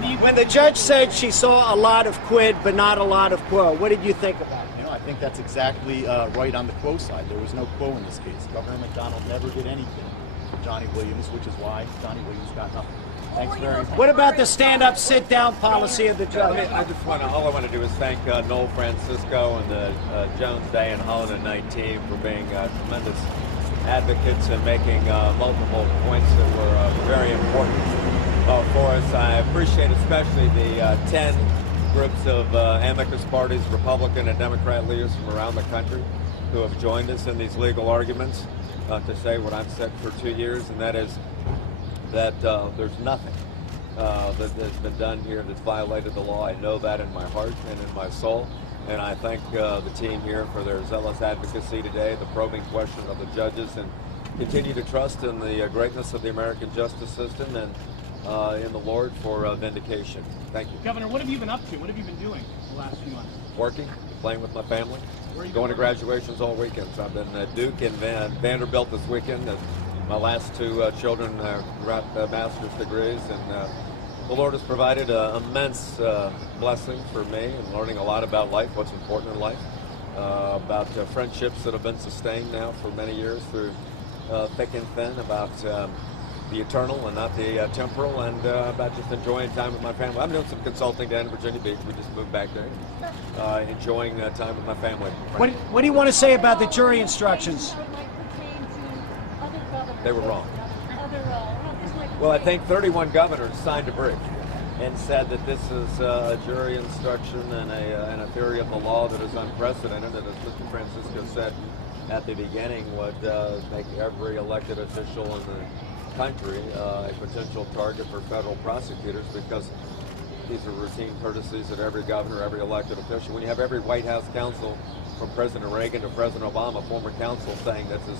When the judge said she saw a lot of quid but not a lot of quo, what did you think about it? I think that's exactly right on the quo side. There was no quo in this case. Governor McDonnell never did anything for Johnny Williams, which is why Johnny Williams got nothing. Thanks very much. What about the stand-up, sit-down policy of the judge? All I want to do is thank Noel Francisco and the Jones Day and Holiday Night team for being tremendous advocates and making multiple points that were very important for us. I appreciate especially the 10 groups of amicus parties, Republican and Democrat leaders from around the country who have joined us in these legal arguments to say what I've said for 2 years, and that is that there's nothing that has been done here that's violated the law. I know that in my heart and in my soul, and I thank the team here for their zealous advocacy today, the probing question of the judges, and continue to trust in the greatness of the American justice system and in the Lord for vindication. Thank you. Governor, what have you been up to? What have you been doing the last few months? Working, playing with my family, going to graduations all weekends. I've been at Duke and Vanderbilt this weekend. And my last two children wrapped master's degrees, and the Lord has provided an immense blessing for me in learning a lot about life, what's important in life, about friendships that have been sustained now for many years through thick and thin, about the eternal and not the temporal, and about just enjoying time with my family. I'm doing some consulting down in Virginia Beach. We just moved back there. Enjoying time with my family. What do you want to say about the jury instructions? They were wrong. Well, I think 31 governors signed a brief and said that this is a jury instruction and a theory of the law that is unprecedented, and as Mr. Francisco said at the beginning, would make every elected official in the country a potential target for federal prosecutors, because these are routine courtesies that every governor, every elected official, when you have every White House counsel from President Reagan to President Obama, former counsel, saying this is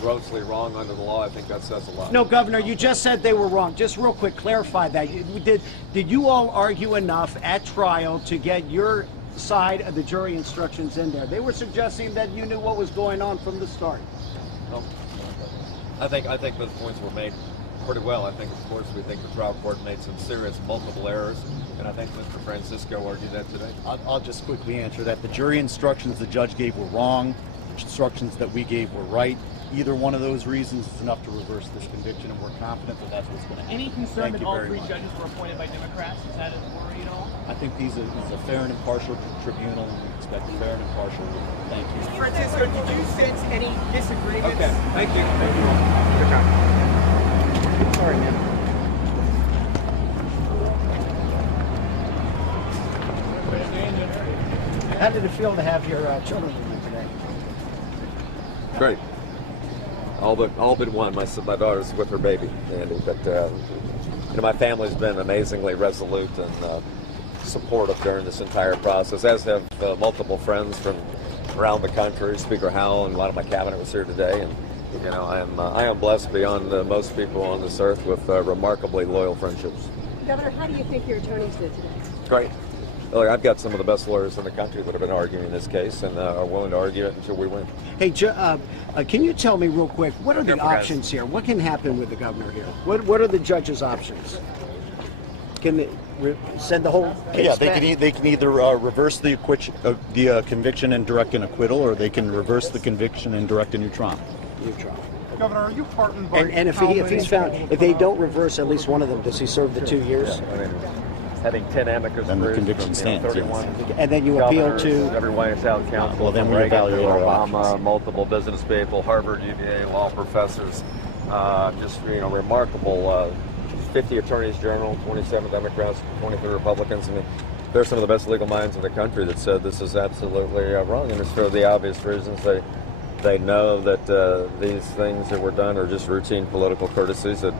grossly wrong under the law, I think that says a lot. No, Governor, you just said they were wrong. Just real quick, clarify that. Did you all argue enough at trial to get your side of the jury instructions in there? They were suggesting that you knew what was going on from the start. No. I think those points were made pretty well. I think, of course, we think the trial court made some serious multiple errors, and I think Mr. Francisco argued that today. I'll just quickly answer that. The jury instructions the judge gave were wrong. The instructions that we gave were right. Either one of those reasons is enough to reverse this conviction, and we're confident that that's what's going to happen. Any concern that all three judges were appointed by Democrats? Is that a worry at all? I think these are a fair and impartial tribunal, and we expect a fair and impartial ruling. Thank you. Francisco, did you sense any disagreements? Okay, thank you. Thank you. Good time. Sorry, man. How did it feel to have your children with you today? Great. All but one. My daughter's with her baby, Andy. But my family's been amazingly resolute and supportive during this entire process, as have multiple friends from around the country. Speaker Howell and a lot of my cabinet was here today, and I am blessed beyond most people on this earth with remarkably loyal friendships. Governor, how do you think your attorneys did today? Great. Look, I've got some of the best lawyers in the country that have been arguing this case and are willing to argue it until we win. Hey, can you tell me real quick, what are the options here? What can happen with the governor here? What are the judge's options? Can they send the whole case back? They can either reverse the conviction and direct an acquittal, or they can reverse the conviction and direct a new trial. Governor, are you heartened by And if they don't reverse at least one of them, does he serve the 2 years? Yeah, I mean, having 10 amicus then the briefs conviction from, 31 And then you appeal to every White House counsel, well, then we Reagan, evaluate our Obama, options. multiple business people, Harvard, UVA, law professors, remarkable 50 attorneys general, 27 Democrats, 23 Republicans. I mean, they're some of the best legal minds in the country that said this is absolutely wrong, and it's for the obvious reasons. They know that these things that were done are just routine political courtesies that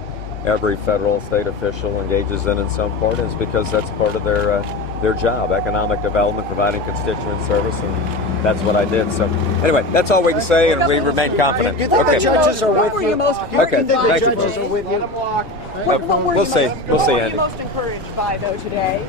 every federal state official engages in some part, and it's because that's part of their job, economic development, providing constituent service, and that's what I did. So anyway, that's all we can say, and we remain confident. Do you think the judges are with you? Okay, The thank judges are with you? We'll see, What were you Andy. most encouraged by, though, today?